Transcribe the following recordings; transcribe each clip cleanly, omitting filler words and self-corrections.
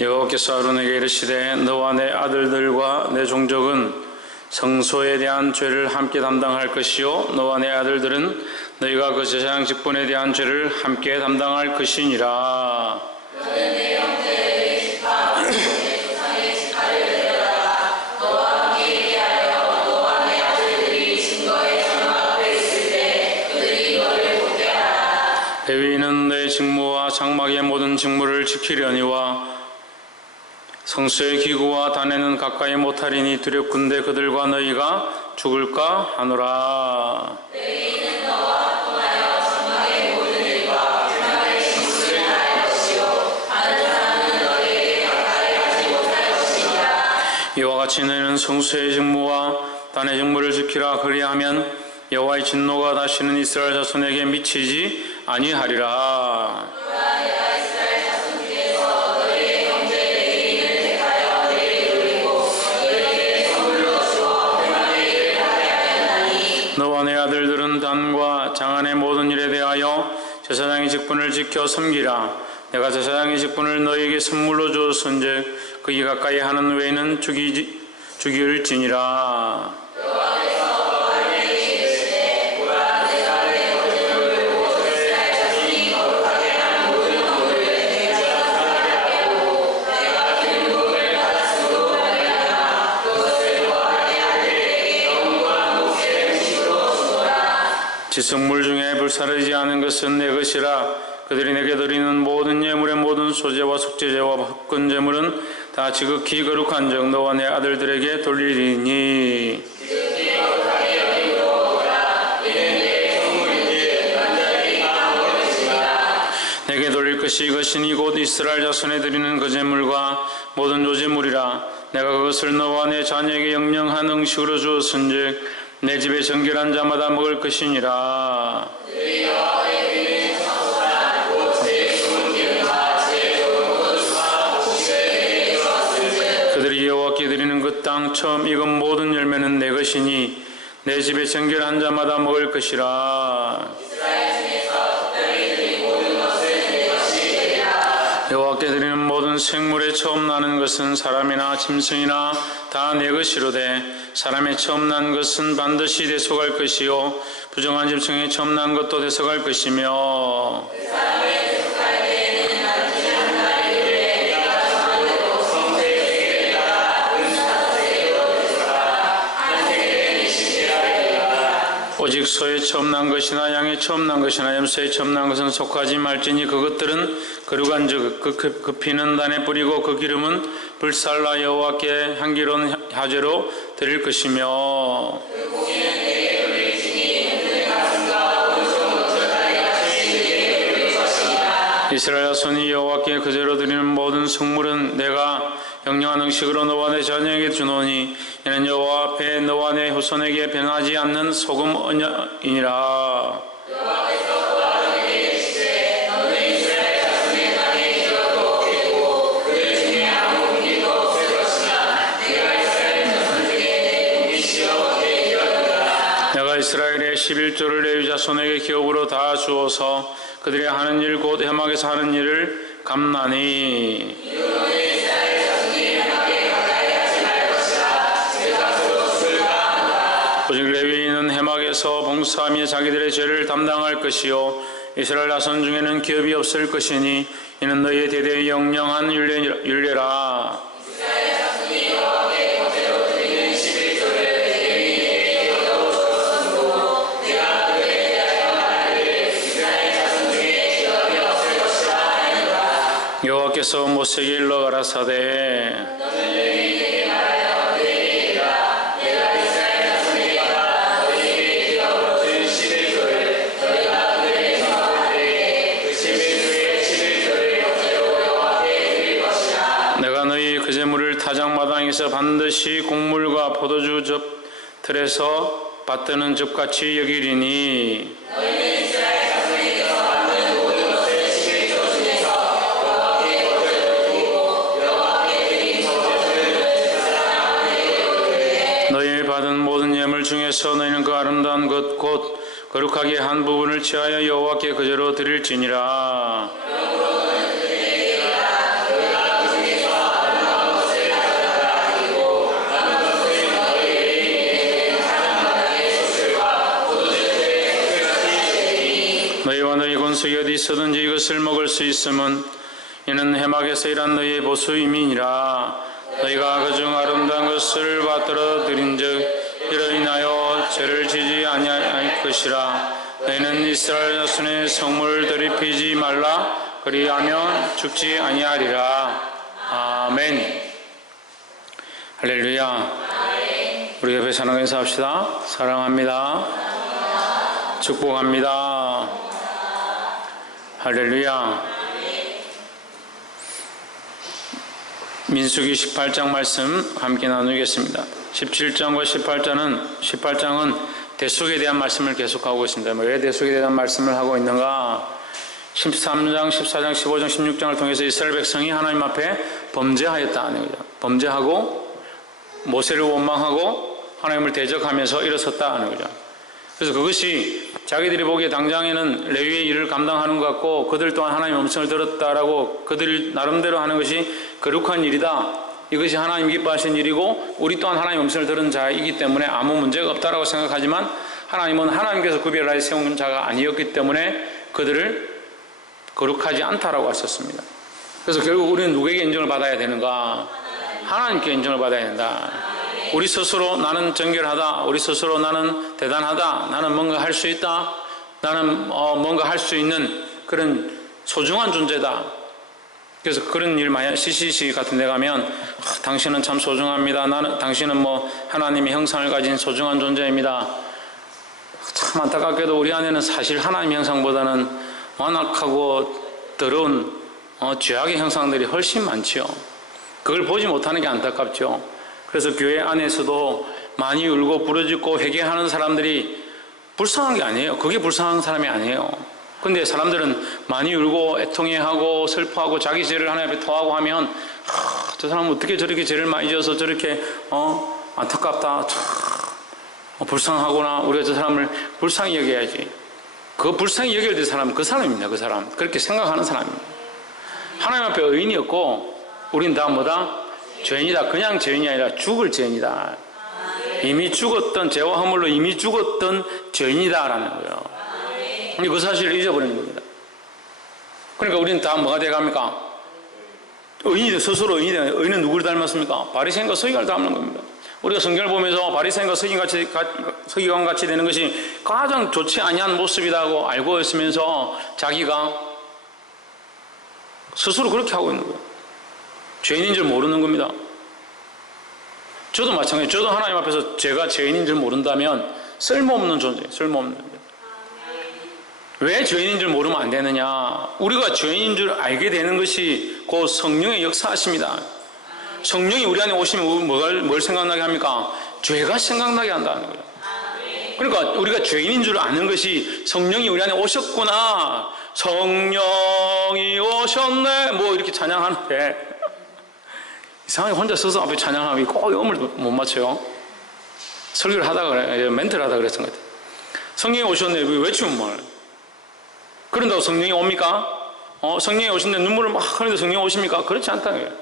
여호와께서 아론에게 이르시되 너와 내 아들들과 내 종족은 성소에 대한 죄를 함께 담당할 것이요 너와 내 아들들은 너희가 그 제사장 직분에 대한 죄를 함께 담당할 것이니라. 너는 내 형제의 지파 내 조상의 지파를 데려다가 너와 함께 얘기하여 너와 내 아들들이 증거의 장막 앞에 있을 때 그들이 너를 보게 하라. 레위인은 내 직무와 장막의 모든 직무를 지키려니와 성소의 기구와 단에는 가까이 못하리니 두렵건대 그들과 너희가 죽을까 하노라. 레위인은 너와 통하여 장막의 모든 일과 장막의 직무를 다할 것이요 다른 사람은 너희에게 가까이 하지 못할 것이니라. 이와 같이 너희는 성소의 직무와 단의 직무를 지키라. 그리하면 여호와의 진노가 다시는 이스라엘 자손에게 미치지 아니하리라. 또한 내가 이스라엘 자손 중에서 너희의 형제 레위인을 택하여 너희를 돌리고 너희에게 선물로 주어 대만의 일을 하게 하였나니 너와 내 아들들은 단과 장안의 모든 일에 대하여 제사장의 직분을 지켜 섬기라. 내가 제사장의 직분을 너희에게 선물로 주었은즉 그이 가까이 하는 외에는 죽일지니라. 여호와께서 아론에게 이르시되 보라 내가 내 거짓말을 보고 이스라엘 자손이 거룩하게 하는 모든 것들을 내가 사하게 하고 내가 기름부음을 받았으므로 말미암아 그것을 너와 내 아들에게 영원한 목재의 음식으로 주노라. 지성물 중에 불사르지 않은 것은 내 것이라. 그들이 내게 드리는 모든 예물의 모든 소제와 속죄제와 합권 제물은 다 지극히 거룩한즉 너와 내 아들들에게 돌리리니. 지극히 거룩하게 여김으로 오라. 이는 내 성물인지 완전히 다 먹으시라. 내게 돌릴 것이 이것이니 곧 이스라엘 자손에 드리는 그 제물과 모든 조제물이라. 내가 그것을 너와 내 자녀에게 영영한 음식으로 주었은즉 내 집에 정결한 자마다 먹을 것이니라. 그들이 여호와의 드리는 청소한 곧 제일 좋은 기름과 제일 좋은 포도주와 곡식을 내게 주었은즉 그들이 여호와께 드리는 그 땅 처음 익은 모든 열매는 내 것이니 내 집에 정결한 자마다 먹을 것이라. 이스라엘 중에서 특별히 드린 모든 것을 내 것이 되리라. 여호와께 드리는 모든 생물에 처음 나는 것은 사람이나 짐승이나 다 내 것이로되 사람의 처음 난 것은 반드시 대속할 것이요 부정한 짐승의 처음 난 것도 대속할 것이며 그 사람을 대속할 때에는 반드시 한 가지 이르되 내가 정한 대로 성세계를 따라 은사세계로 대속하라. 한 세계는 20개가 되리라. 오직 소의 처음 난 것이나 양의 처음 난 것이나 염소의 처음 난 것은 속하지 말지니 그것들은 거룩한즉 그 피는 단에 뿌리고 그 기름은 불살라 여호와께 향기로운 화제로 드릴 것이며 그 고기는 내게 돌릴지니 흔든 가슴과 오른쪽 목젖다리가 주인에게 돌릴 것이니라. 이스라엘 자손이 여호와께 그제로 드리는 모든 성물은 내가 영영한 음식으로 너와 내 자녀에게 주노니 이는 여호와 앞에 너와 내 후손에게 변하지 않는 소금 언약이니라. 여호와께서 또 아론에게 이르시되 너는 이스라엘 자손의 땅에 기업도 없겠고 그들 중에 아무 군기도 없을 것이나 내가 이스라엘 자손 중에 내 군기시여 내 기업이라. 내가 이스라엘의 11조를 레위 자손에게 기업으로 다 주어서 그들이 하는 일 곧 해막에서 하는 일을 감나니 이유는 이스라엘 자손이 해막에 가까이 하지 말 것이라. 제사소로 술까 하노라. 오직 레위인은 해막에서 봉사하며 자기들의 죄를 담당할 것이요 이스라엘 자손 중에는 기업이 없을 것이니 이는 너희의 대대의 영영한 율례라. 이스라엘 자손이 여호와께 거제로 드리는 11조를 레위인에게 기업으로 주었으므로 내가 그들에 대하여 말하기를 이스라엘 자손 중에 기업이 없을 것이라 하노라. 여호와께서 모세에게 일러 가라사대 너는 레위인에게 말하여 그에게 이르라. 내가 이스라엘 자손에게 받아 너희에게 기업으로 준 11조를 너희가 그들의 정확하게 그 11조의 11조를 거제로 여호와께 드릴 것이라. 내가 너희 그 제물을 타작마당에서 반드시 곡물과 포도주 틀에서 받드는 즙같이 여기리니 너희는 이스라엘 자손에게서 받는 모든 것을 11조 중에서 여호와께 거제로 드리고 여호와께 드린 거제를 제사장 아론에게 돌리되 너희 받은 모든 예물 중에서 너희는 그 아름다운 것 곧 거룩하게 한 부분을 취하여 여호와께 거제로 드릴지니라. 그러므로 너는 그들에게 이르라. 너희가 그 중에서 어디서든지 이것을 먹을 수 있음은 이는 해막에서 일한 너희의 보수임이니라. 너희가 그중 아름다운 것을 받들어 드린즉 이로 인하여 죄를 지지 아니할 것이라. 너희는 이스라엘 자손의 성물을 더럽히지 말라. 그리하면 죽지 아니하리라. 아멘. 할렐루야. 우리 옆에 사는 거 인사합시다. 사랑합니다. 축복합니다. 할렐루야. 민수기 18장 말씀 함께 나누겠습니다. 17장과 18장은 대속에 대한 말씀을 계속하고 있습니다. 왜 대속에 대한 말씀을 하고 있는가? 13장, 14장, 15장, 16장을 통해서 이스라엘 백성이 하나님 앞에 범죄하였다는 거죠. 범죄하고 모세를 원망하고 하나님을 대적하면서 일어섰다는 거죠. 그래서 그것이 자기들이 보기에 당장에는 레위의 일을 감당하는 것 같고 그들 또한 하나님의 음성을 들었다라고 그들 나름대로 하는 것이 거룩한 일이다. 이것이 하나님 기뻐하신 일이고 우리 또한 하나님의 음성을 들은 자이기 때문에 아무 문제가 없다라고 생각하지만 하나님은 하나님께서 구별하여 세운 자가 아니었기 때문에 그들을 거룩하지 않다라고 하셨습니다. 그래서 결국 우리는 누구에게 인정을 받아야 되는가? 하나님께 인정을 받아야 된다. 우리 스스로 나는 정결하다, 우리 스스로 나는 대단하다, 나는 뭔가 할 수 있다, 나는 뭔가 할 수 있는 그런 소중한 존재다. 그래서 그런 일 많이 CCC 같은 데 가면 당신은 참 소중합니다. 당신은 하나님의 형상을 가진 소중한 존재입니다. 참 안타깝게도 우리 안에는 사실 하나님의 형상보다는 완악하고 더러운 죄악의 형상들이 훨씬 많지요. 그걸 보지 못하는 게 안타깝죠. 그래서 교회 안에서도 많이 울고 부르짖고 회개하는 사람들이 불쌍한 게 아니에요. 그게 불쌍한 사람이 아니에요. 근데 사람들은 많이 울고 애통해하고 슬퍼하고 자기 죄를 하나님 앞에 토하고 하면 저 사람은 어떻게 저렇게 죄를 많이 지어서 저렇게 안타깝다, 참 불쌍하구나. 우리가 저 사람을 불쌍히 여겨야지. 그 불쌍히 여겨야 될 사람은 그 사람입니다. 그 사람. 그렇게 생각하는 사람입니다. 하나님 앞에 의인이었고 우린 다 뭐다? 죄인이다. 그냥 죄인이 아니라 죽을 죄인이다. 이미 죽었던 죄와 허물로 이미 죽었던 죄인이다라는 거예요. 근데 그 사실을 잊어버리는 겁니다. 그러니까 우리는 다 뭐가 돼갑니까? 의인이 스스로 의인이 되는 거예요. 의인은 누구를 닮았습니까? 바리새인과 서기관을 닮는 겁니다. 우리가 성경을 보면서 바리새인과 서기관 같이 되는 것이 가장 좋지 아니한 모습이라고 알고 있으면서 자기가 스스로 그렇게 하고 있는 거예요. 죄인인 줄 모르는 겁니다. 저도 마찬가지예요. 저도 하나님 앞에서 제가 죄인인 줄 모른다면 쓸모없는 존재예요. 쓸모없는 존재. 왜 죄인인 줄 모르면 안 되느냐? 우리가 죄인인 줄 알게 되는 것이 곧 성령의 역사하십니다. 성령이 우리 안에 오시면 뭘 생각나게 합니까? 죄가 생각나게 한다는 거예요. 그러니까 우리가 죄인인 줄 아는 것이 성령이 우리 안에 오셨구나, 성령이 오셨네 이렇게 찬양하는데 이상하게 혼자 서서 앞에 찬양하면 꼭 음을 못 맞춰요. 설교를 하다가 멘트를 하다가 그랬던 것 같아요. 성령이 오셨네 외치면 뭘 그런다고 성령이 옵니까? 성령이 오신데 눈물을 막 흘리는데 성령이 오십니까? 그렇지 않다는 거예요.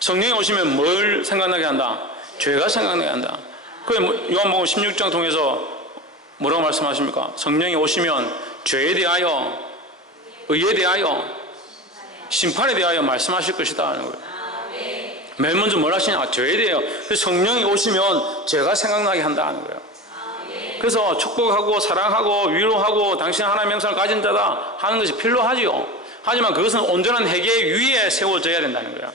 성령이 오시면 뭘 생각나게 한다? 죄가 생각나게 한다. 요한복음 16장 통해서 뭐라고 말씀하십니까? 성령이 오시면 죄에 대하여, 의에 대하여, 심판에 대하여 말씀하실 것이다 하는 거예요. 맨 먼저 뭘 하시냐? 죄에 대하여. 그래서 성령이 오시면 죄가 생각나게 한다 하는 거예요. 그래서 축복하고 사랑하고 위로하고 당신은 하나님의 형상을 가진 자다 하는 것이 필요하지요. 하지만 그것은 온전한 회개 위에 세워져야 된다는 거예요.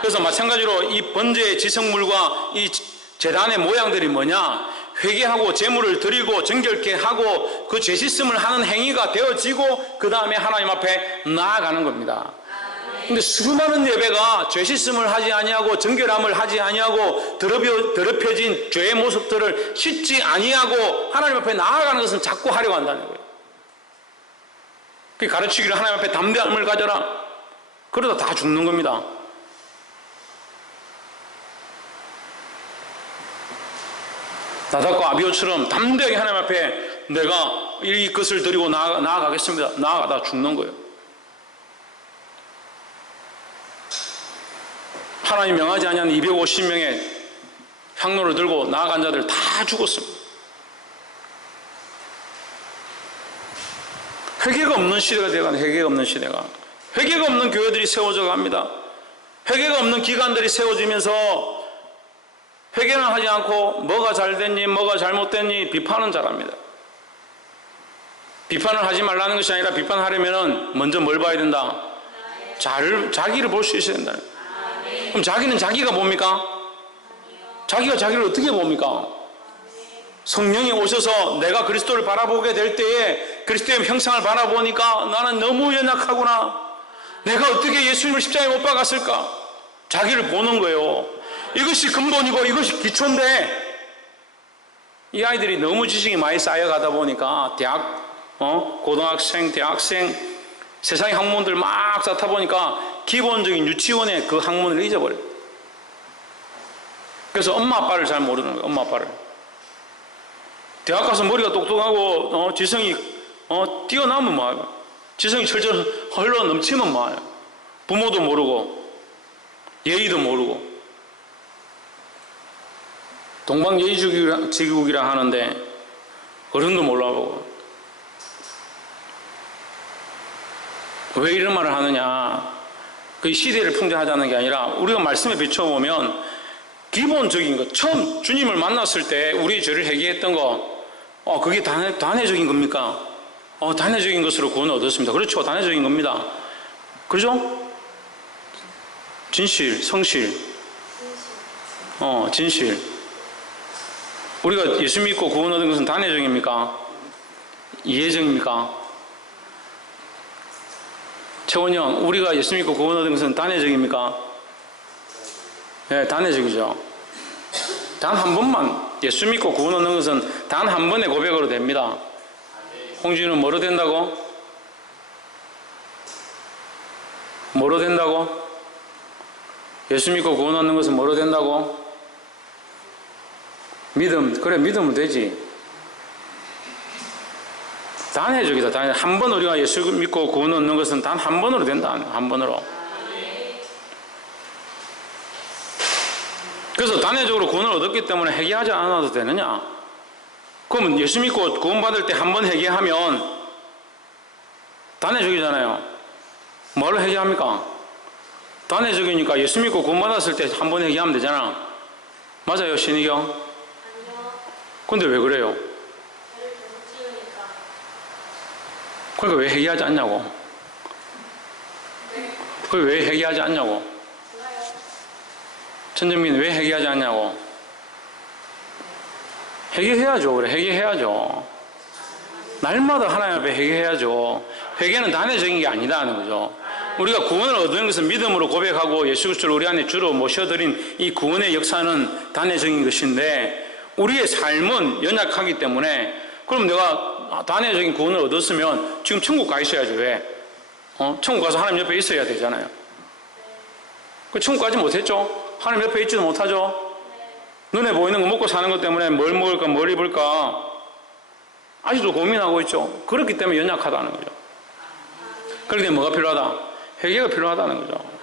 그래서 마찬가지로 이 번제의 지성물과 이 제단의 모양들이 뭐냐? 회개하고 제물을 드리고 정결케 하고 그 죄 씻음을 하는 행위가 되어지고 그 다음에 하나님 앞에 나아가는 겁니다. 근데 수많은 예배가 죄 씻음을 하지 아니하고 정결함을 하지 아니하고 더럽혀진 죄의 모습들을 씻지 아니하고 하나님 앞에 나아가는 것은 자꾸 하려고 한다는 거예요. 그 가르치기를 하나님 앞에 담대함을 가져라. 그러다 다 죽는 겁니다. 나답과 아비후처럼 담대하게 하나님 앞에 내가 이 것을 드리고 나아가겠습니다. 나아가다 죽는 거예요. 하나님 명하지 아니한 250명의 향로를 들고 나아간 자들 다 죽었습니다. 회개가 없는 시대가 되어가는 회개가 없는 시대가. 회개가 없는 교회들이 세워져 갑니다. 회개가 없는 기관들이 세워지면서 회개는 하지 않고 뭐가 잘됐니 뭐가 잘못됐니 비판은 잘합니다. 비판을 하지 말라는 것이 아니라 비판하려면 먼저 뭘 봐야 된다? 자기를 볼 수 있어야 된다. 그럼 자기는 자기가 뭡니까? 자기가 자기를 어떻게 봅니까? 성령이 오셔서 내가 그리스도를 바라보게 될 때에 그리스도의 형상을 바라보니까 나는 너무 연약하구나. 내가 어떻게 예수님을 십자가에 못 박았을까? 자기를 보는 거예요. 이것이 근본이고 이것이 기초인데 이 아이들이 너무 지식이 많이 쌓여가다 보니까 대학, 고등학생, 대학생 세상의 학문들 막 쌓다 보니까 기본적인 유치원의 그 학문을 잊어버려요. 그래서 엄마 아빠를 잘 모르는 거예요. 엄마 아빠를. 대학 가서 머리가 똑똑하고 지성이 뛰어나면 뭐예요? 지성이 철저히 흘러 넘치면 뭐예요? 부모도 모르고 예의도 모르고 동방예의지국이라 하는데 어른도 몰라보고. 왜 이런 말을 하느냐? 그 시대를 풍자하자는 게 아니라 우리가 말씀에 비춰보면 기본적인 것, 처음 주님을 만났을 때 우리 죄를 회개했던 거, 그게 단회적인 겁니까? 단회적인 것으로 구원을 얻었습니다. 그렇죠. 단회적인 겁니다. 그렇죠? 진실, 성실, 진실. 우리가 예수 믿고 구원 얻은 것은 단회적입니까? 이해적입니까? 채원이 형, 우리가 예수 믿고 구원 얻은 것은 단회적입니까? 네, 단회적이죠. 단 한 번만 예수 믿고 구원 얻는 것은 단 한 번의 고백으로 됩니다. 홍진우는 뭐로 된다고? 뭐로 된다고? 예수 믿고 구원 얻는 것은 뭐로 된다고? 믿음. 그래, 믿으면 되지. 단회적이다. 단회적. 한 번 우리가 예수 믿고 구원 얻는 것은 단 한 번으로 된다. 한 번으로. 그래서 단회적으로 구원을 얻었기 때문에 회개하지 않아도 되느냐? 그러면 예수 믿고 구원받을 때 한 번 회개하면 단회적이잖아요. 뭐를 회개합니까? 단회적이니까 예수 믿고 구원받았을 때 한 번 회개하면 되잖아. 맞아요, 신희경? 아니요. 근데 왜 그래요? 죄를 계속 지으니까. 그러니까 왜 회개하지 않냐고? 그게 왜 회개하지 않냐고? 몰라요. 천정민 왜 회개하지 않냐고? 회개해야죠. 그래, 회개해야죠. 날마다 하나님 앞에 회개해야죠. 회개는 단회적인 게 아니다는 거죠. 우리가 구원을 얻는 것은 믿음으로 고백하고 예수 그리스도를 우리 안에 주로 모셔드린 이 구원의 역사는 단회적인 것인데 우리의 삶은 연약하기 때문에 그럼 내가 단회적인 구원을 얻었으면 지금 천국 가 있어야죠. 왜? 천국 가서 하나님 옆에 있어야 되잖아요. 그 천국까지 못했죠. 하나님 옆에 있지도 못하죠. 눈에 보이는 거 먹고 사는 것 때문에 뭘 먹을까 뭘 입을까 아직도 고민하고 있죠. 그렇기 때문에 연약하다는 거죠. 그렇기 때문에 뭐가 필요하다? 회개가 필요하다는 거죠.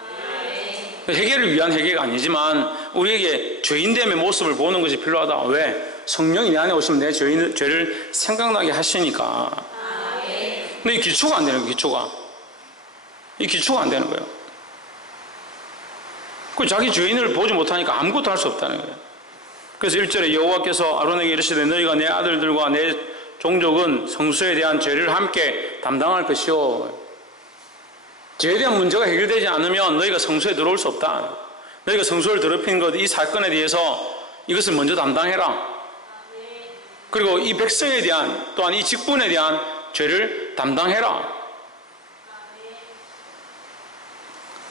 회개를 위한 회개가 아니지만 우리에게 죄인됨의 모습을 보는 것이 필요하다. 왜? 성령이 내 안에 오시면 내 죄를 생각나게 하시니까. 근데 이 기초가 안 되는 거예요. 이 기초가 안 되는 거예요. 그 자기 죄인을 보지 못하니까 아무것도 할 수 없다는 거예요. 그래서 1절에 여호와께서 아론에게 이르시되 너희가 내 아들들과 내 종족은 성소에 대한 죄를 함께 담당할 것이요. 죄에 대한 문제가 해결되지 않으면 너희가 성소에 들어올 수 없다. 너희가 성소를 더럽힌 것, 이 사건에 대해서 이것을 먼저 담당해라. 그리고 이 백성에 대한 또한 이 직분에 대한 죄를 담당해라.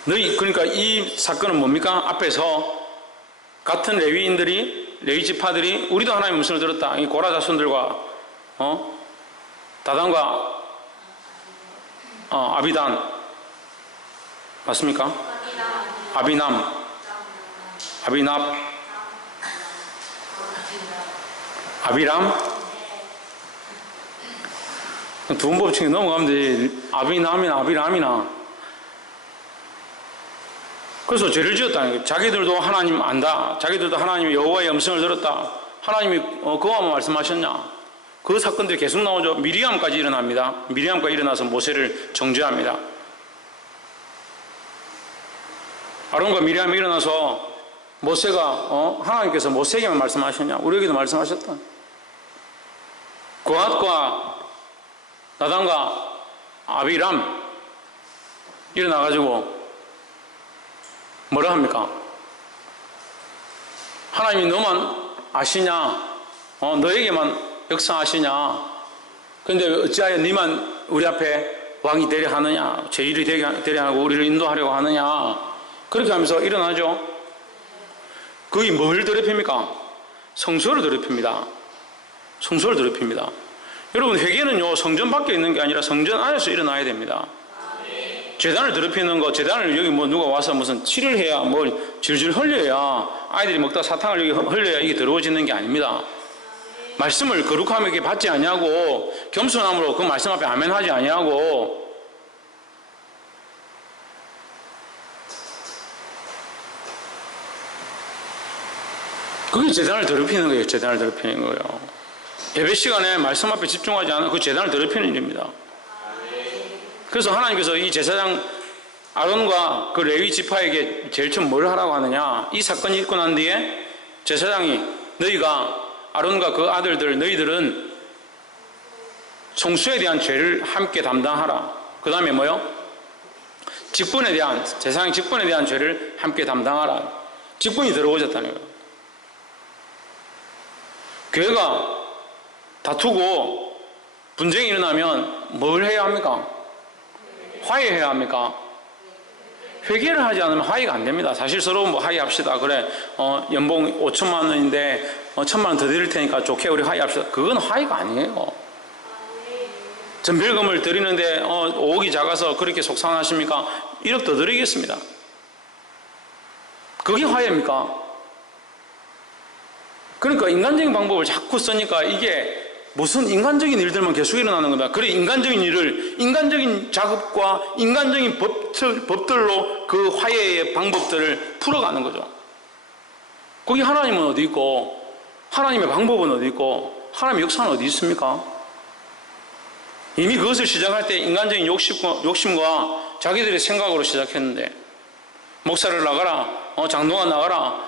그러니까 이 사건은 뭡니까? 앞에서 같은 레위 지파들이 우리도 하나님의 음성을 들었다. 이 고라 자손들과 다단과 아비단 맞습니까? 아비납 아비람 두 번 법칙에 넘어가면 되지. 아비남이나 아비람이나. 그래서 죄를 지었다는 거예요. 자기들도 하나님 안다. 자기들도 하나님의 여호와의 음성을 들었다. 하나님이 그와만 말씀하셨냐? 그 사건들이 계속 나오죠. 미리암까지 일어납니다. 미리암까지 일어나서 모세를 정죄합니다. 아론과 미리암이 일어나서 모세가 하나님께서 모세에게만 말씀하셨냐? 우리에게도 말씀하셨다. 고앗과 나단과 아비람 일어나가지고 뭐라 합니까? 하나님이 너만 아시냐? 너에게만 역사하시냐? 근데 어찌하여 니만 우리 앞에 왕이 되려 하느냐? 제일이 되려 하고 우리를 인도하려고 하느냐? 그렇게 하면서 일어나죠. 그게 뭘 더럽힙니까? 성소를 더럽힙니다. 성소를 더럽힙니다. 여러분, 회개는요, 성전 밖에 있는 게 아니라 성전 안에서 일어나야 됩니다. 제단을 더럽히는 거, 제단을 여기 뭐 누가 와서 무슨 칠을 해야, 뭘 질질 흘려야, 아이들이 먹다 사탕을 여기 흘려야 이게 더러워지는 게 아닙니다. 말씀을 거룩함에게 받지 아니하고, 겸손함으로 그 말씀 앞에 아멘 하지 아니하고, 그게 제단을 더럽히는 거예요. 제단을 더럽히는 거예요. 예배 시간에 말씀 앞에 집중하지 않으면 그 제단을 더럽히는 일입니다. 그래서 하나님께서 이 제사장 아론과 그 레위 지파에게 제일 처음 뭘 하라고 하느냐? 이 사건이 있고 난 뒤에 제사장이 너희가 아론과 그 아들들 너희들은 성수에 대한 죄를 함께 담당하라. 그 다음에 뭐요? 직분에 대한, 제사장 직분에 대한 죄를 함께 담당하라. 직분이 더러워졌다는 거예요. 교회가 다투고 분쟁이 일어나면 뭘 해야 합니까? 화해해야 합니까? 회개를 하지 않으면 화해가 안 됩니다. 사실 서로 뭐 화해합시다. 그래, 연봉 5천만 원인데 1,000만 원 더 드릴 테니까 좋게 우리 화해합시다. 그건 화해가 아니에요. 전별금을 드리는데 5억이 작아서 그렇게 속상하십니까? 1억 더 드리겠습니다. 그게 화해입니까? 그러니까 인간적인 방법을 자꾸 쓰니까 이게 무슨 인간적인 일들만 계속 일어나는 겁니다. 그래, 인간적인 일을 인간적인 작업과 인간적인 법들로 그 화해의 방법들을 풀어가는 거죠. 거기 하나님은 어디 있고, 하나님의 방법은 어디 있고, 하나님의 역사는 어디 있습니까? 이미 그것을 시작할 때 인간적인 욕심과 자기들의 생각으로 시작했는데, 목사를 나가라, 장동안 나가라,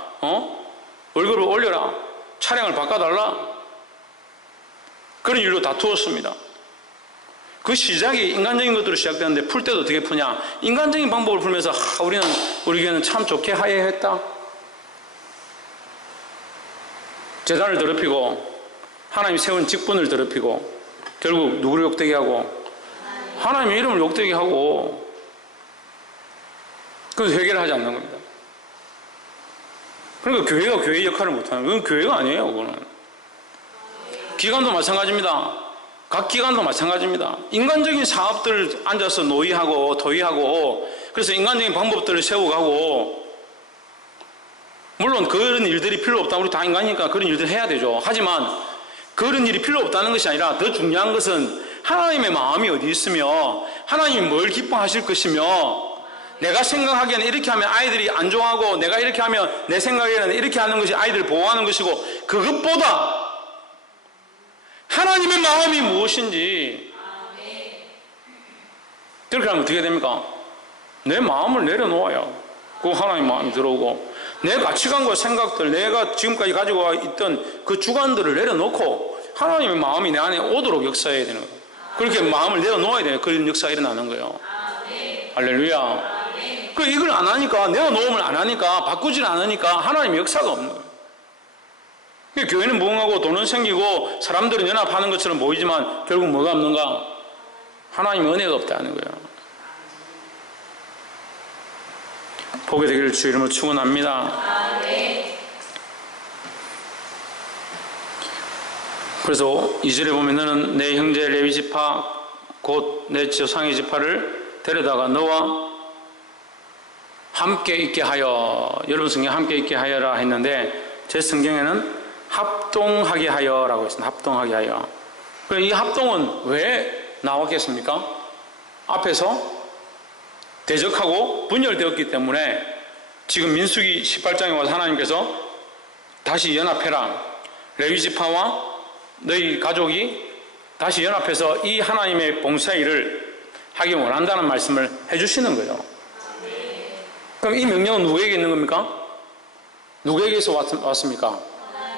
월급을 올려라, 차량을 바꿔달라, 그런 일로 다투었습니다. 그 시작이 인간적인 것들로 시작되는데 풀 때도 어떻게 푸냐? 인간적인 방법을 풀면서 우리 교회는 참 좋게 화해했다. 제단을 더럽히고 하나님 세운 직분을 더럽히고 결국 누구를 욕되게 하고 하나님의 이름을 욕되게 하고 그래서 회개를 하지 않는 겁니다. 그러니까 교회가 교회의 역할을 못하는 그건 교회가 아니에요. 그거는 기관도 마찬가지입니다. 각 기관도 마찬가지입니다. 인간적인 사업들을 앉아서 논의하고 토의하고 그래서 인간적인 방법들을 세워가고 물론 그런 일들이 필요 없다. 우리 다 인간이니까 그런 일들 해야 되죠. 하지만 그런 일이 필요 없다는 것이 아니라 더 중요한 것은 하나님의 마음이 어디 있으며 하나님이 뭘 기뻐하실 것이며 내가 생각하기에는 이렇게 하면 아이들이 안 좋아하고 내가 이렇게 하면 내 생각에는 이렇게 하는 것이 아이들을 보호하는 것이고 그것보다 하나님의 마음이 무엇인지 그렇게 하면 어떻게 됩니까? 내 마음을 내려놓아야 그 하나님의 마음이 들어오고 내 가치관과 생각들 내가 지금까지 가지고 있던 그 주관들을 내려놓고 하나님의 마음이 내 안에 오도록 역사해야 되는 거예요. 그렇게 마음을 내려놓아야 돼요. 그런 역사가 일어나는 거예요. 할렐루야. 그 이걸 안 하니까 내려놓음을 안 하니까 바꾸질 않으니까 하나님의 역사가 없는 거예요. 교회는 무궁하고 돈은 생기고 사람들은 연합하는 것처럼 보이지만 결국 뭐가 없는가? 하나님의 은혜가 없다는 거예요. 보게 되기를 주 이름으로 축원합니다. 그래서 2절에 보면 너는 내 형제 레위 지파 곧 내 조상의 지파를 데려다가 너와 함께 있게 하여 여러분 성경에 함께 있게 하여라 했는데 제 성경에는 합동하게 하여라고 했습니다. 합동하게 하여. 이 합동은 왜 나왔겠습니까? 앞에서 대적하고 분열되었기 때문에 지금 민수기 18장에 와서 하나님께서 다시 연합해라. 레위 지파와 너희 가족이 다시 연합해서 이 하나님의 봉사 일을 하기 원한다는 말씀을 해주시는 거예요. 그럼 이 명령은 누구에게 있는 겁니까? 누구에게서 왔습니까?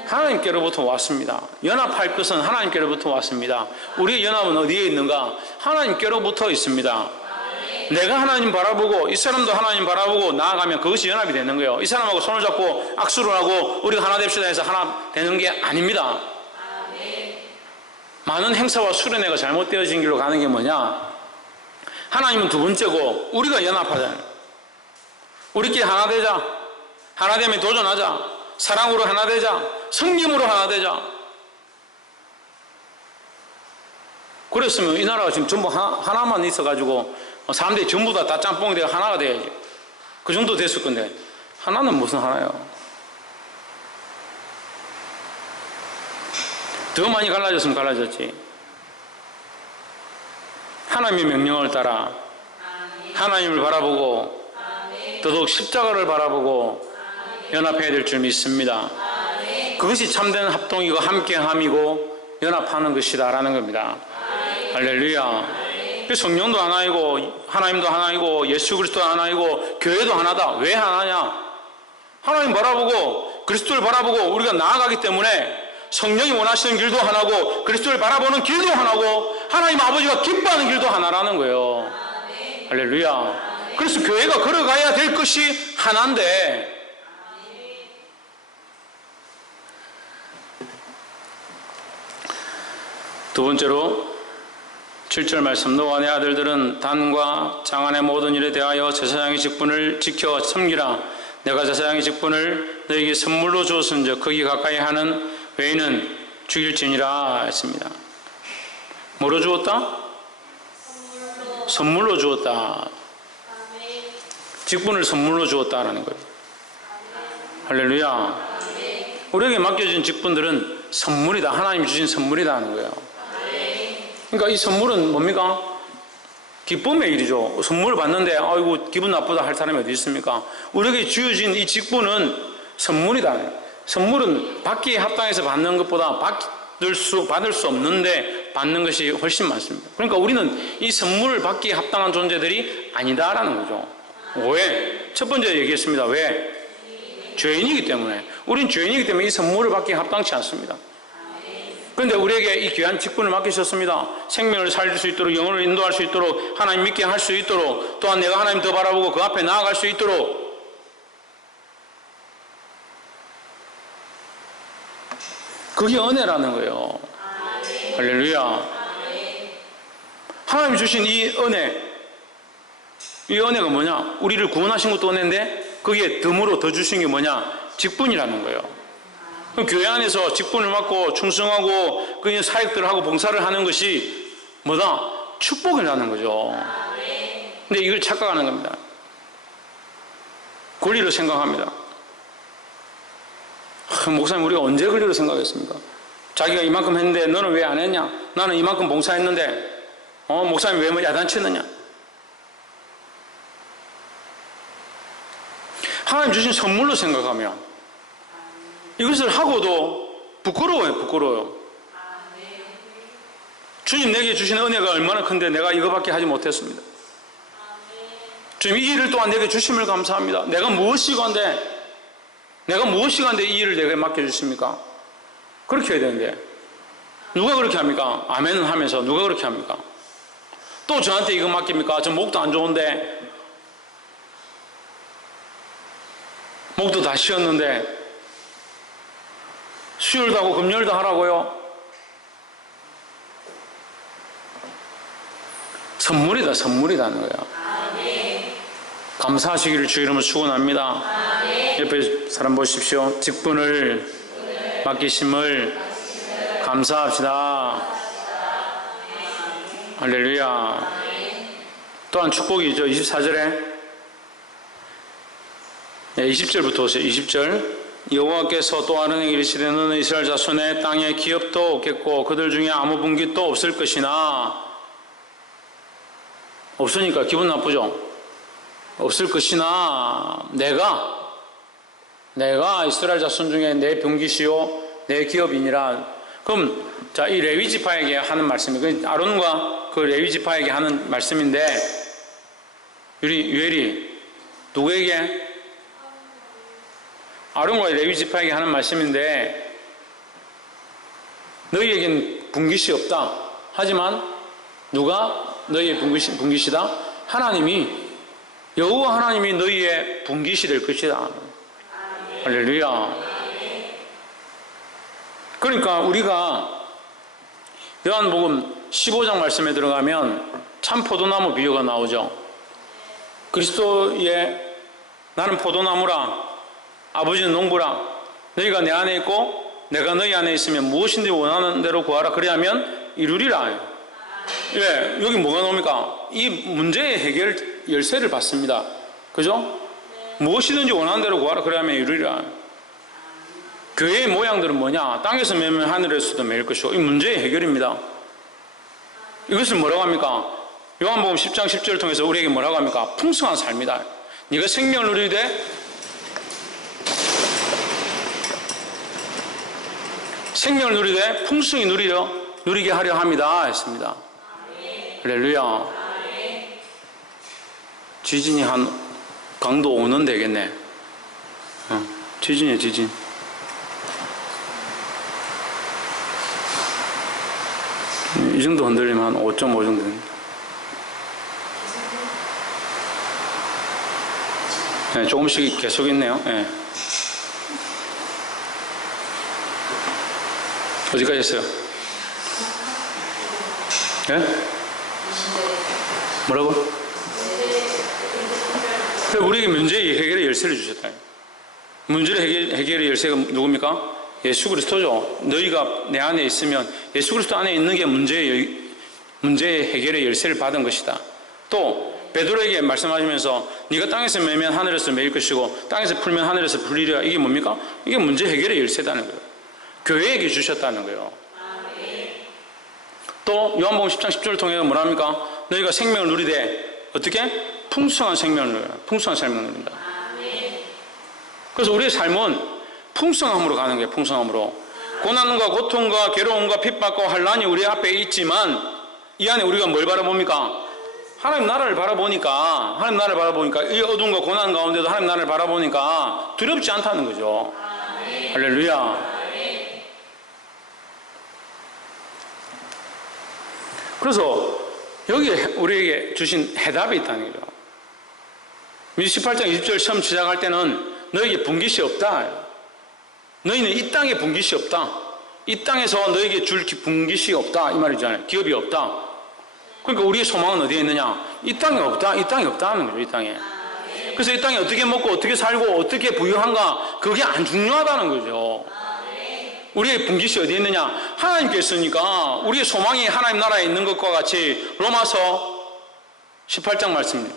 하나님께로부터 왔습니다. 연합할 것은 하나님께로부터 왔습니다. 우리의 연합은 어디에 있는가? 하나님께로부터 있습니다. 내가 하나님 바라보고 이 사람도 하나님 바라보고 나아가면 그것이 연합이 되는 거예요. 이 사람하고 손을 잡고 악수를 하고 우리가 하나 됩시다 해서 하나 되는 게 아닙니다. 많은 행사와 수련회가 잘못되어진 길로 가는 게 뭐냐? 하나님은 두 번째고 우리가 연합하자. 우리끼리 하나 되자. 하나 되면 도전하자. 사랑으로 하나 되자. 성김으로 하나 되자. 그랬으면 이 나라가 지금 전부 하나만 있어가지고 사람들이 전부 다 짬뽕이 되어 하나가 돼야지. 그 정도 됐을 건데 하나는 무슨 하나요? 더 많이 갈라졌으면 갈라졌지. 하나님의 명령을 따라 하나님을 바라보고 더더욱 십자가를 바라보고 연합해야 될 줄 믿습니다. 그것이 참된 합동이고 함께함이고 연합하는 것이다 라는 겁니다. 할렐루야. 성령도 하나이고 하나님도 하나이고 예수 그리스도 하나이고 교회도 하나다. 왜 하나냐? 하나님 바라보고 그리스도를 바라보고 우리가 나아가기 때문에 성령이 원하시는 길도 하나고 그리스도를 바라보는 길도 하나고 하나님 아버지가 기뻐하는 길도 하나라는 거예요. 할렐루야. 그래서 교회가 걸어가야 될 것이 하나인데 두 번째로 7절 말씀 너와 내 아들들은 단과 장안의 모든 일에 대하여 제사장의 직분을 지켜 섬기라. 내가 제사장의 직분을 너에게 선물로 주었은즉 거기 가까이 하는 외인은 죽일지니라 했습니다. 뭐로 주었다? 선물로 주었다. 직분을 선물로 주었다라는 거예요. 할렐루야. 우리에게 맡겨진 직분들은 선물이다. 하나님이 주신 선물이다 하는 거예요. 그러니까 이 선물은 뭡니까? 기쁨의 일이죠. 선물을 받는데 아이고 기분 나쁘다 할 사람이 어디 있습니까? 우리에게 주어진 이 직분은 선물이다. 선물은 받기에 합당해서 받는 것보다 받을 수 없는데 받는 것이 훨씬 많습니다. 그러니까 우리는 이 선물을 받기에 합당한 존재들이 아니다라는 거죠. 왜? 첫 번째 얘기했습니다. 왜? 죄인이기 때문에. 우린 죄인이기 때문에 이 선물을 받기에 합당치 않습니다. 그런데 우리에게 이 귀한 직분을 맡기셨습니다. 생명을 살릴 수 있도록, 영혼을 인도할 수 있도록, 하나님 믿게 할 수 있도록, 또한 내가 하나님 더 바라보고 그 앞에 나아갈 수 있도록. 그게 은혜라는 거예요. 할렐루야. 하나님이 주신 이 은혜가 뭐냐? 우리를 구원하신 것도 은혜인데 거기에 덤으로 더 주신 게 뭐냐? 직분이라는 거예요. 교회 안에서 직분을 맡고 충성하고 그 사역들을 하고 봉사를 하는 것이 뭐다? 축복이라는 거죠. 근데 이걸 착각하는 겁니다. 권리로 생각합니다. 목사님 우리가 언제 권리로 생각했습니까? 자기가 이만큼 했는데 너는 왜 안 했냐? 나는 이만큼 봉사했는데 목사님 왜 야단쳤느냐? 하나님 주신 선물로 생각하며 이것을 하고도 부끄러워요. 주님 내게 주신 은혜가 얼마나 큰데 내가 이거밖에 하지 못했습니다. 주님 이 일을 또한 내게 주심을 감사합니다. 내가 무엇이 간데 이 일을 내게 맡겨주십니까? 그렇게 해야 되는데 누가 그렇게 합니까? 아멘은 하면서 누가 그렇게 합니까? 또 저한테 이거 맡깁니까? 저 목도 안 좋은데 목도 다 쉬었는데 수요일도 하고 금요일도 하라고요? 선물이라는 거야. 감사하시기를 주 이름으로 축원합니다. 옆에 사람 보십시오. 직분을 맡기심을 감사합시다. 할렐루야. 또한 축복이죠. 24절에 20절부터 오세요. 20절. 여호와께서 또 아론에게 이르시되 너는 이스라엘 자손의 땅에 기업도 없겠고 그들 중에 아무 분깃도 없을 것이나 없으니까 기분 나쁘죠? 없을 것이나 내가 이스라엘 자손 중에 내 분깃이요 내 기업이니라 그럼 자, 이 레위 지파에게 하는 말씀이 아론과 그 레위 지파에게 하는 말씀인데 유엘이 누구에게? 아론과 레위 지파에게 하는 말씀인데 너희에겐 분깃이 없다. 하지만 누가 너희의 분깃이다? 하나님이 여호와 하나님이 너희의 분깃이 될 것이다. 할렐루야. 그러니까 우리가 요한복음 15장 말씀에 들어가면 참 포도나무 비유가 나오죠. 그리스도의 나는 포도나무라 아버지는 농부라 너희가 내 안에 있고 내가 너희 안에 있으면 무엇인지 원하는 대로 구하라 그리하면 이루리라. 예, 여기 뭐가 나옵니까? 이 문제의 해결 열쇠를 받습니다. 그죠? 무엇이든지 원하는 대로 구하라 그리하면 이루리라. 교회의 모양들은 뭐냐? 땅에서 매면 하늘에서도 매일 것이고 이 문제의 해결입니다. 이것을 뭐라고 합니까? 요한복음 10장 10절을 통해서 우리에게 뭐라고 합니까? 풍성한 삶이다. 네가 생명을 누리되 생명을 누리되 풍성히 누리게 하려 합니다 했습니다. 할렐루야. 지진이 한 강도 5는 되겠네. 지진이야 지진. 이 정도 흔들리면 한 5.5 정도 됩니다. 네, 조금씩 계속 있네요. 네. 어디까지 했어요? 예? 뭐라고? 우리에게 문제의 해결의 열쇠를 주셨다. 문제의 해결의 열쇠가 누굽니까? 예수 그리스도죠. 너희가 내 안에 있으면 예수 그리스도 안에 있는 게 문제의 해결의 열쇠를 받은 것이다. 또 베드로에게 말씀하시면서 네가 땅에서 매면 하늘에서 매일 것이고 땅에서 풀면 하늘에서 풀리리라. 이게 뭡니까? 이게 문제 해결의 열쇠다는 거예요. 교회에게 주셨다는 거예요. 또 요한복음 10장 10절을 통해 뭐라 합니까? 너희가 생명을 누리되 어떻게? 풍성한 생명을 누려라. 풍성한 삶을 누린다. 그래서 우리의 삶은 풍성함으로 가는 거예요. 풍성함으로. 고난과 고통과 괴로움과 핍박과 환난이 우리 앞에 있지만 이 안에 우리가 뭘 바라봅니까? 하나님 나라를 바라보니까 이 어둠과 고난 가운데도 하나님 나라를 바라보니까 두렵지 않다는 거죠. 할렐루야. 그래서 여기에 우리에게 주신 해답이 있다는 거죠. 18장 20절 처음 시작할 때는 너에게 분깃이 없다. 너희는 이 땅에 분깃이 없다. 이 땅에서 너에게 줄 분깃이 없다. 이 말이잖아요. 기업이 없다. 그러니까 우리의 소망은 어디에 있느냐? 이 땅에 없다. 이 땅에 없다는 거죠. 이 땅에. 그래서 이 땅에 어떻게 먹고 어떻게 살고 어떻게 부유한가 그게 안 중요하다는 거죠. 우리의 분깃이 어디에 있느냐? 하나님께 있으니까 우리의 소망이 하나님 나라에 있는 것과 같이 로마서 18장 말씀입니다.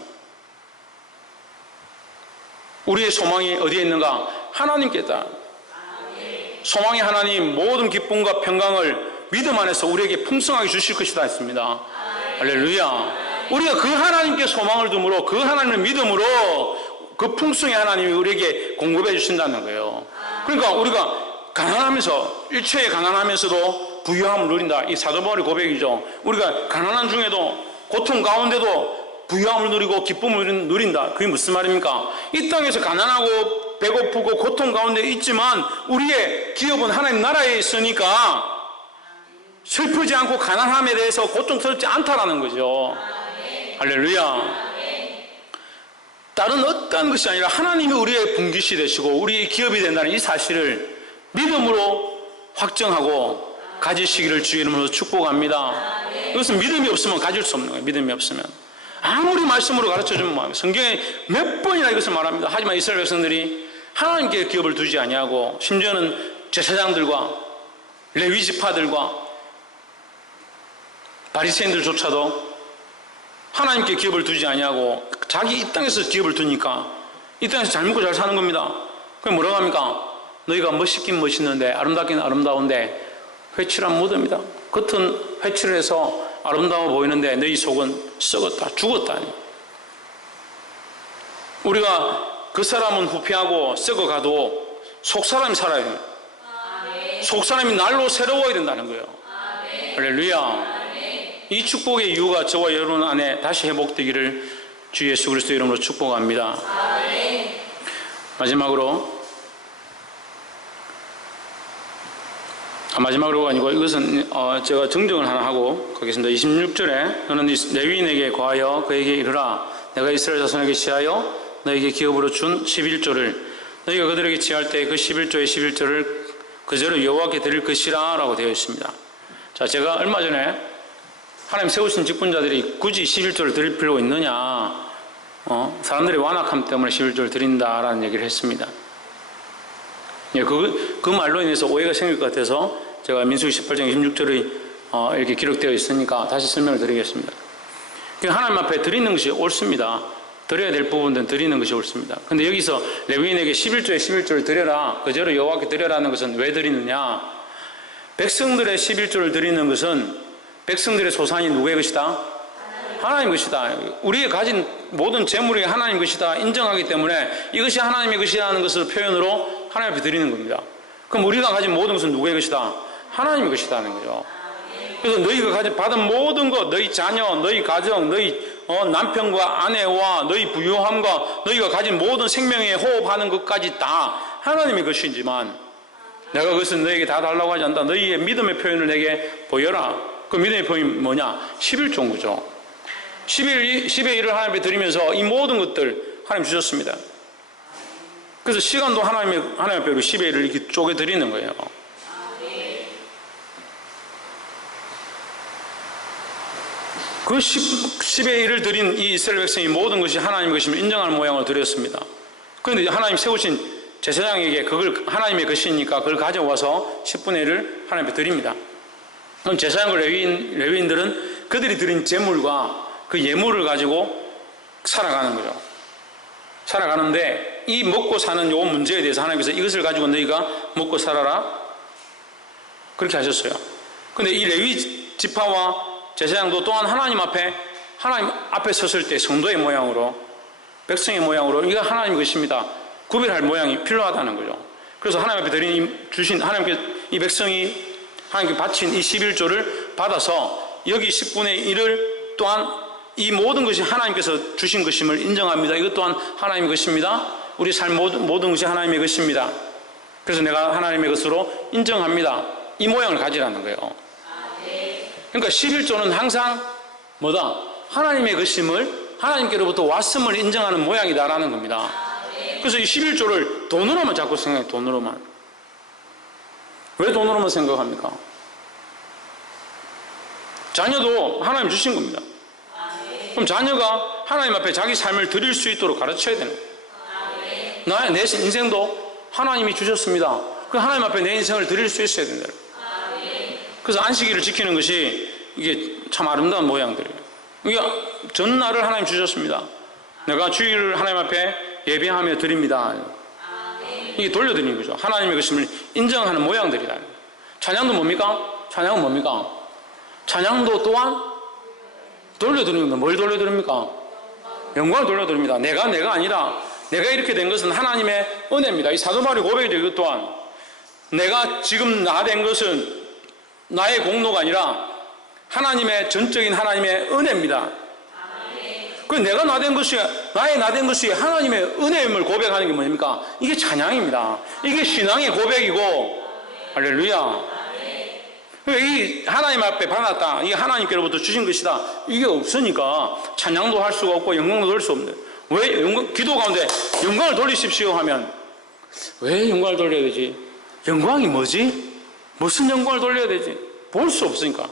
우리의 소망이 어디에 있는가? 하나님께 있다. 소망의 하나님 모든 기쁨과 평강을 믿음 안에서 우리에게 풍성하게 주실 것이다 했습니다. 할렐루야. 우리가 그 하나님께 소망을 둠으로 그 하나님을 믿음으로 그 풍성의 하나님이 우리에게 공급해 주신다는 거예요. 그러니까 우리가 가난하면서 일체에 가난하면서도 부유함을 누린다. 이 사도 바울의 고백이죠. 우리가 가난한 중에도 고통 가운데도 부유함을 누리고 기쁨을 누린다. 그게 무슨 말입니까? 이 땅에서 가난하고 배고프고 고통 가운데 있지만 우리의 기업은 하나님 나라에 있으니까 슬프지 않고 가난함에 대해서 고통스럽지 않다라는 거죠. 할렐루야. 다른 어떤 것이 아니라 하나님이 우리의 분깃이 되시고 우리의 기업이 된다는 이 사실을 믿음으로 확정하고 가지시기를 주의 이름으로 축복합니다. 이것은 믿음이 없으면 가질 수 없는 거예요. 믿음이 없으면 아무리 말씀으로 가르쳐주면 뭐합니까? 성경에 몇 번이나 이것을 말합니다. 하지만 이스라엘 백성들이 하나님께 기업을 두지 아니하고 심지어는 제사장들과 레위 지파들과 바리새인들조차도 하나님께 기업을 두지 아니하고 자기 이 땅에서 기업을 두니까 이 땅에서 잘 먹고 잘 사는 겁니다. 그럼 뭐라고 합니까? 너희가 멋있긴 멋있는데 아름답긴 아름다운데 회칠한 무덤이다. 겉은 회칠을 해서 아름다워 보이는데 너희 속은 썩었다, 죽었다. 우리가 그 사람은 후피하고 썩어가도 속 사람이 살아야 됩니다. 속 사람이 날로 새로워야 된다는 거예요. 할렐루야. 이 축복의 이유가 저와 여러분 안에 다시 회복되기를 주 예수 그리스도 이름으로 축복합니다. 마지막으로 아니고 이것은 제가 정정을 하나 하고 가겠습니다. 26절에 너는 레위인에게 과하여 그에게 이르라 내가 이스라엘 자손에게 취하여 너에게 기업으로 준 11조를 너희가 그들에게 취할 때 그 11조의 11조를 그대로 여호와께 드릴 것이라 라고 되어 있습니다. 자, 제가 얼마 전에 하나님 세우신 직분자들이 굳이 11조를 드릴 필요가 있느냐, 사람들의 완악함 때문에 11조를 드린다라는 얘기를 했습니다. 예, 그 말로 인해서 오해가 생길 것 같아서 제가 민수기 18장 26절이 이렇게 기록되어 있으니까 다시 설명을 드리겠습니다. 하나님 앞에 드리는 것이 옳습니다. 드려야 될 부분들은 드리는 것이 옳습니다. 근데 여기서 레위인에게 11조에 11조를 드려라, 그대로 여호와께 드려라는 것은 왜 드리느냐? 백성들의 11조를 드리는 것은 백성들의 소산이 누구의 것이다? 하나님 것이다. 우리가 가진 모든 재물이 하나님 것이다 인정하기 때문에 이것이 하나님의 것이라는 것을 표현으로 하나님 앞에 드리는 겁니다. 그럼 우리가 가진 모든 것은 누구의 것이다? 하나님의 것이다는 거죠. 그래서 너희가 받은 모든 것, 너희 자녀, 너희 가정, 너희 남편과 아내와 너희 부유함과 너희가 가진 모든 생명에 호흡하는 것까지 다 하나님의 것이지만 내가 그것을 너희에게 다 달라고 하지 않다. 너희의 믿음의 표현을 내게 보여라. 그 믿음의 표현이 뭐냐? 11조인 거죠. 10의 1을 하나님께 드리면서 이 모든 것들 하나님 주셨습니다. 그래서 시간도 하나님 앞에 10의 1을 이렇게 쪼개 드리는 거예요. 그 10의 1을 드린 이 이스라엘 백성이 모든 것이 하나님의 것임을 인정하는 모양으로 드렸습니다. 그런데 하나님 세우신 제사장에게 그걸 하나님의 것이니까 그걸 가져와서 10분의 1을 하나님께 드립니다. 그럼 제사장과 레위인들은 그들이 드린 재물과 그 예물을 가지고 살아가는 거죠. 살아가는데 이 먹고 사는 요 문제에 대해서 하나님께서 이것을 가지고 너희가 먹고 살아라 그렇게 하셨어요. 근데 이 레위 지파와 제사장도 또한 하나님 앞에 섰을 때 성도의 모양으로 백성의 모양으로 이거 하나님의 것입니다. 구별할 모양이 필요하다는 거죠. 그래서 하나님 앞에 주신 하나님께 이 백성이 하나님께 바친 이 11조를 받아서 여기 10분의 1을 또한 이 모든 것이 하나님께서 주신 것임을 인정합니다. 이것 또한 하나님의 것입니다. 우리 삶 모든 것이 하나님의 것입니다. 그래서 내가 하나님의 것으로 인정합니다. 이 모양을 가지라는 거예요. 그러니까 11조는 항상 뭐다? 하나님의 것임을 하나님께로부터 왔음을 인정하는 모양이다라는 겁니다. 그래서 이 11조를 돈으로만 자꾸 생각해요. 돈으로만. 왜 돈으로만 생각합니까? 자녀도 하나님 주신 겁니다. 그럼 자녀가 하나님 앞에 자기 삶을 드릴 수 있도록 가르쳐야 되는 거예요. 내 인생도 하나님이 주셨습니다. 그 하나님 앞에 내 인생을 드릴 수 있어야 된다. 그래서 안식일을 지키는 것이 이게 참 아름다운 모양들이에요. 이게 전날을 하나님 주셨습니다. 내가 주일을 하나님 앞에 예배하며 드립니다. 이게 돌려드리는 거죠. 하나님의 것임을 인정하는 모양들이다. 찬양도 뭡니까? 찬양은 뭡니까? 찬양도 또한 돌려드립니다. 뭘 돌려드립니까? 영광을 돌려드립니다. 내가 아니라 내가 이렇게 된 것은 하나님의 은혜입니다. 이 사도 바울의 고백이죠. 이것 또한 내가 지금 나 된 것은 나의 공로가 아니라 하나님의 전적인 하나님의 은혜입니다. 그 내가 나 된 것이 나의 나 된 것이 하나님의 은혜임을 고백하는 게 뭡니까? 이게 찬양입니다. 이게 신앙의 고백이고 할렐루야. 이 하나님 앞에 받았다. 이게 하나님께로부터 주신 것이다. 이게 없으니까 찬양도 할 수가 없고 영광도 돌릴 수 없네. 왜 기도 가운데 영광을 돌리십시오 하면 왜 영광을 돌려야 되지? 영광이 뭐지? 무슨 영광을 돌려야 되지? 볼 수 없으니까.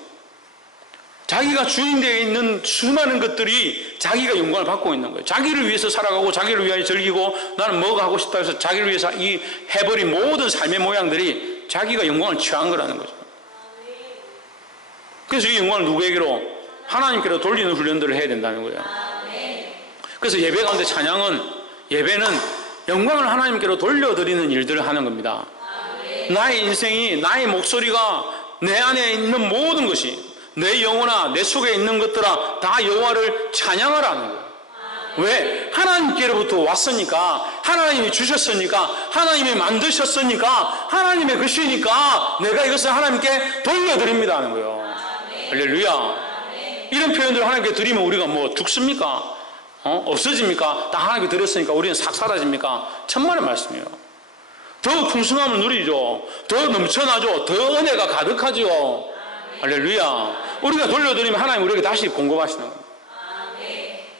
자기가 주인되어 있는 수많은 것들이 자기가 영광을 받고 있는 거예요. 자기를 위해서 살아가고 자기를 위하여 즐기고 나는 뭐가 하고 싶다 해서 자기를 위해서 이 해버린 모든 삶의 모양들이 자기가 영광을 취한 거라는 거죠. 그래서 이 영광을 누구에게로? 하나님께로 돌리는 훈련들을 해야 된다는 거예요. 그래서 예배 가운데 예배는 영광을 하나님께로 돌려드리는 일들을 하는 겁니다. 나의 인생이, 나의 목소리가 내 안에 있는 모든 것이 내 영혼아 내 속에 있는 것들아 다 여호와를 찬양하라는 거예요. 왜? 하나님께로부터 왔으니까, 하나님이 주셨으니까, 하나님이 만드셨으니까, 하나님의 것이니까 내가 이것을 하나님께 돌려드립니다 하는 거예요. 할렐루야. 이런 표현들을 하나님께 드리면 우리가 뭐 죽습니까? 없어집니까? 다 하나님께 드렸으니까 우리는 싹 사라집니까? 천만의 말씀이에요. 더 풍성함을 누리죠. 더 넘쳐나죠. 더 은혜가 가득하죠. 할렐루야. 우리가 돌려드리면 하나님 우리에게 다시 공급하시는 겁니다.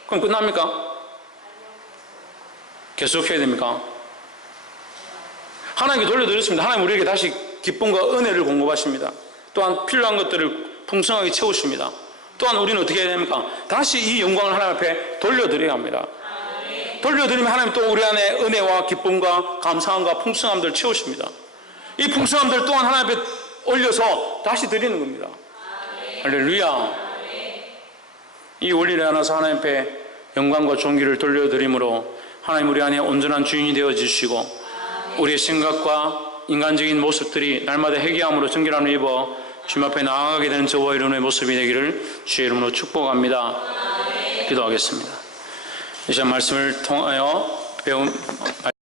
그럼 끝납니까? 계속해야 됩니까? 하나님께 돌려드렸습니다. 하나님 우리에게 다시 기쁨과 은혜를 공급하십니다. 또한 필요한 것들을 풍성하게 채우십니다. 또한 우리는 어떻게 해야 됩니까? 다시 이 영광을 하나님 앞에 돌려드려야 합니다. 돌려드리면 하나님 또 우리 안에 은혜와 기쁨과 감사함과 풍성함들을 채우십니다. 이 풍성함들 또한 하나님 앞에 올려서 다시 드리는 겁니다. 할렐루야. 이 원리를 안아서 하나님 앞에 영광과 존귀를 돌려드림으로 하나님 우리 안에 온전한 주인이 되어주시고 우리의 생각과 인간적인 모습들이 날마다 회개함으로 정결함을 입어 주님 앞에 나아가게 되는 저와 여러분의 모습이 되기를 주의 이름으로 축복합니다. 기도하겠습니다. 이 시간 말씀을 통하여 배운